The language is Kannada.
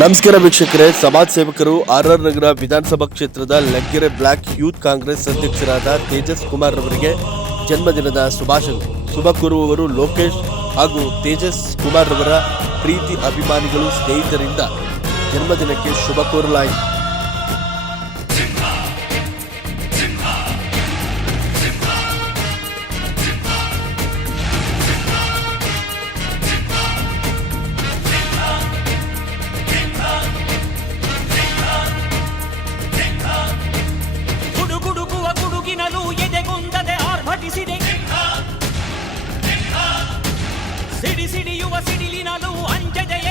ನಮಸ್ಕಾರ ವೀಕ್ಷಕರೇ, ಸಮಾಜ ಸೇವಕರು ಆರ್ ಆರ್ ನಗರ ವಿಧಾನಸಭಾ ಕ್ಷೇತ್ರದ ಲಗ್ಗೆರೆ ಬ್ಲಾಕ್ ಯೂತ್ ಕಾಂಗ್ರೆಸ್ ಅಧ್ಯಕ್ಷರಾದ ತೇಜಸ್ ಕುಮಾರ್ ಅವರಿಗೆ ಜನ್ಮದಿನದ ಶುಭಾಶಯ ಶುಭ ಕೋರುವವರು ಲೋಕೇಶ್ ಹಾಗೂ ತೇಜಸ್ ಕುಮಾರ್ ಅವರ ಪ್ರೀತಿ, ಅಭಿಮಾನಿಗಳು, ಸ್ನೇಹಿತರಿಂದ ಜನ್ಮದಿನಕ್ಕೆ ಶುಭ ಕೋರಲಾಯಿತು. ಯುವ ಸಿಡಿಲಿನಲು ಅಂಜದ